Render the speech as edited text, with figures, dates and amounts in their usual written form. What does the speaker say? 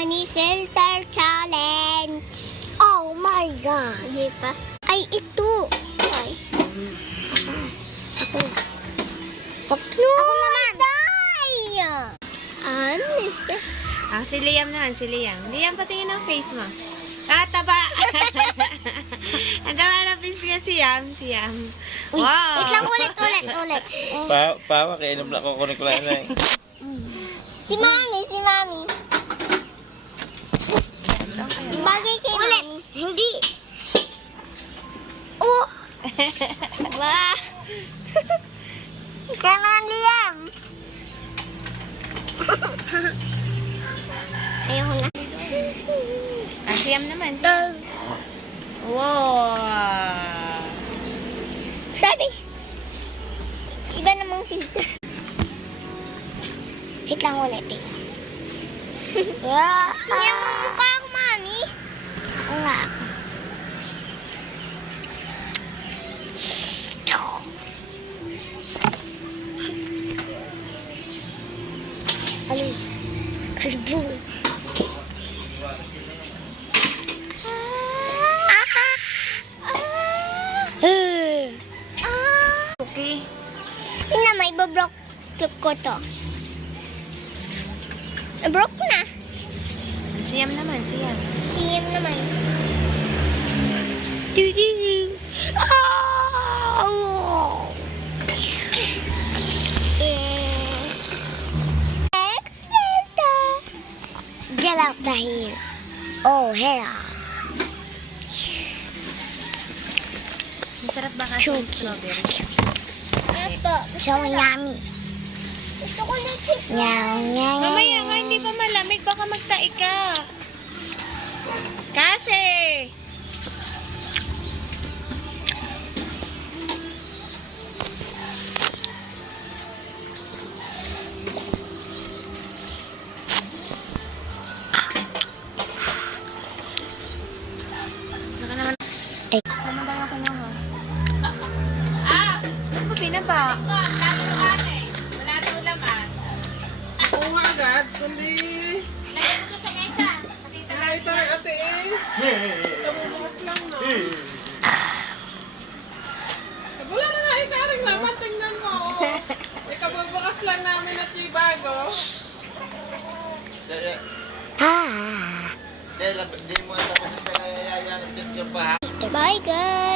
Honey Filter Challenge. Oh my God. Hindi pa. Ay, ito. Ay. Ako. Ako naman. Si Liam naman, si Liam. Liam, patingin ang face mo. Taba! Ang taba na face niya si Yam. Uy, Wow! wait lang, ulit. Pawa, kaya inom lang ako kunin ko lang na eh. Si Mami. Bagay kay Mami. Hindi. Oh! Wah! Ikaw naman, Liam. Ayoko na. Si Yam naman, si Yam. Wow! Sorry. Iba namang filter. Wait lang ulit eh. Wow! Hindi ang mukha ako, Mami. Ako nga. Alis. Kalbo. Okay. Ina, may babroke ko to. Broke na. Si Yam naman, si Yam. Siyem naman. Du-du-du. Oh! Next filter. Get out the here. Oh, hell. Masarap ba kasi yung Chuki. strawberry? Ito. So yummy. Gusto ko na chip. Mamaya nga, hindi pa malamig. Baka magtae ka. Kasi! Baka naman. Ay. Kumandang ako na ha. Ano ba binaba? Oo nga agad, kundi... Ito ay ate eh. Nabubukas lang no. Wala na nga ikaring naman, tingnan mo. Ikabubukas lang namin at yung bago. Ah. Hindi mo tapos yung pinayayaan at yung pa. Bye, guys.